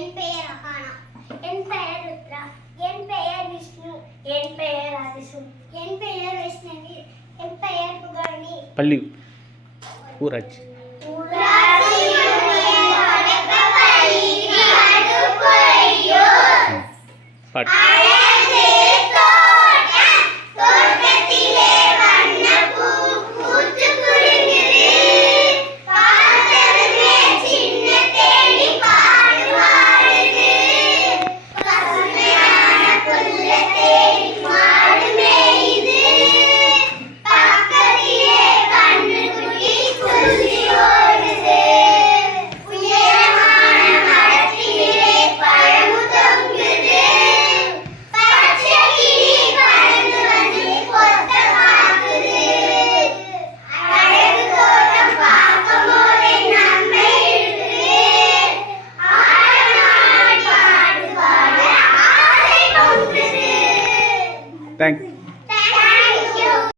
என் பெயர் அகானா என் பெயர் ருத்ரா என் பெயர் விஷ்ணு என் பெயர் அதிசு என் பெயர் வைஷ்ணவி என் பெயர் புகழனி பள்ளி ஊராட்சி பாட்டு thank you.